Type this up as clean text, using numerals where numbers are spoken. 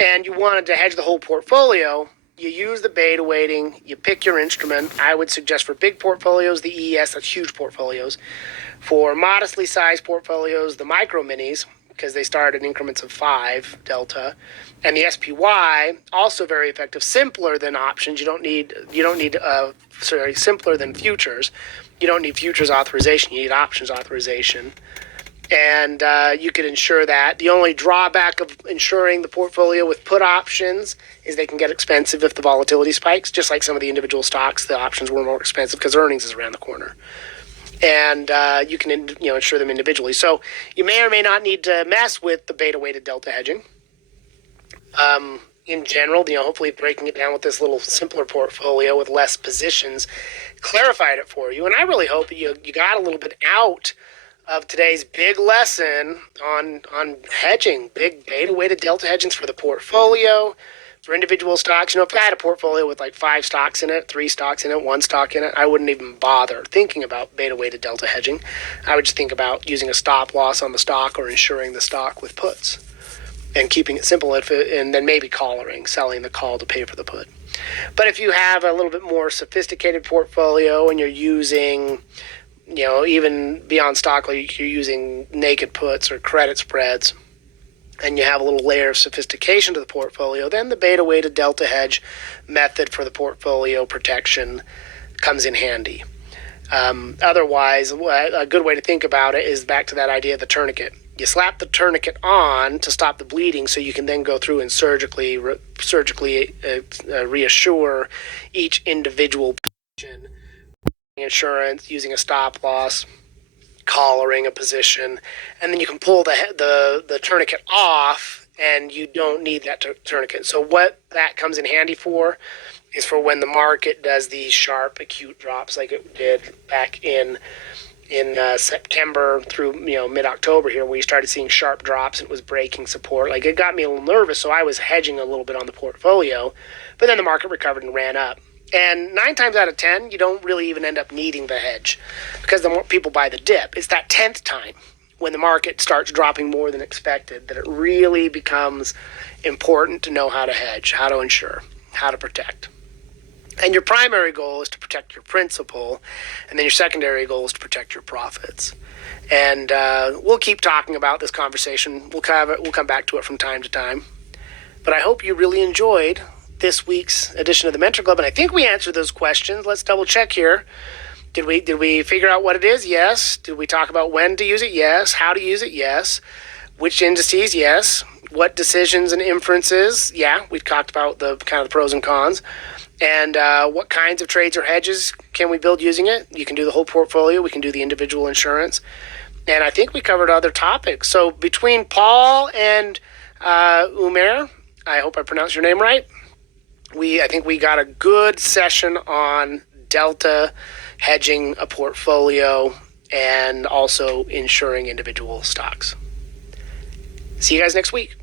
and you wanted to hedge the whole portfolio, you use the beta weighting, you pick your instrument. I would suggest for big portfolios, the EES, that's huge portfolios. For modestly sized portfolios, the micro minis, because they start in increments of 5 delta, and the SPY, also very effective, simpler than options. You don't need simpler than futures. You don't need futures authorization, you need options authorization. And you could insure that. The only drawback of insuring the portfolio with put options is they can get expensive if the volatility spikes. Just like some of the individual stocks, the options were more expensive because earnings is around the corner. And you can insure them individually. So you may or may not need to mess with the beta-weighted delta hedging. In general, hopefully breaking it down with this little simpler portfolio with less positions clarified it for you. And I really hope that you got a little bit out of today's big lesson on hedging, big beta-weighted delta hedgings for the portfolio, for individual stocks. If I had a portfolio with like 5 stocks in it, 3 stocks in it, 1 stock in it, I wouldn't even bother thinking about beta-weighted delta hedging. I would just think about using a stop loss on the stock or insuring the stock with puts and keeping it simple, and then maybe selling the call to pay for the put. But if you have a little bit more sophisticated portfolio and you're using even beyond stock, like you're using naked puts or credit spreads, and you have a little layer of sophistication to the portfolio, then the beta-weighted delta hedge method for the portfolio protection comes in handy. Otherwise, a good way to think about it is back to that idea of the tourniquet. You slap the tourniquet on to stop the bleeding so you can then go through and surgically reassure each individual position. Insurance, using a stop loss, collaring a position, and then you can pull the tourniquet off and you don't need that tourniquet. So what that comes in handy for is for when the market does these sharp acute drops like it did back in September through mid-October here, where you started seeing sharp drops and it was breaking support. Like, it got me a little nervous, so I was hedging a little bit on the portfolio, but then the market recovered and ran up. And 9 times out of 10, you don't really even end up needing the hedge because the more people buy the dip. It's that 10th time when the market starts dropping more than expected that it really becomes important to know how to hedge, how to insure, how to protect. And your primary goal is to protect your principal, and then your secondary goal is to protect your profits. And we'll keep talking about this conversation. We'll come back to it from time to time. But I hope you really enjoyed this week's edition of the Mentor Club, and I think we answered those questions. Let's double check here. Did we figure out what it is? Yes. Did we talk about when to use it? Yes. How to use it? Yes. Which indices? Yes. What decisions and inferences? Yeah, we talked about the kind of the pros and cons. And what kinds of trades or hedges can we build using it? You can do the whole portfolio. We can do the individual insurance. And I think we covered other topics. So between Paul and Umair, I hope I pronounced your name right, I think we got a good session on delta hedging a portfolio and also insuring individual stocks. See you guys next week.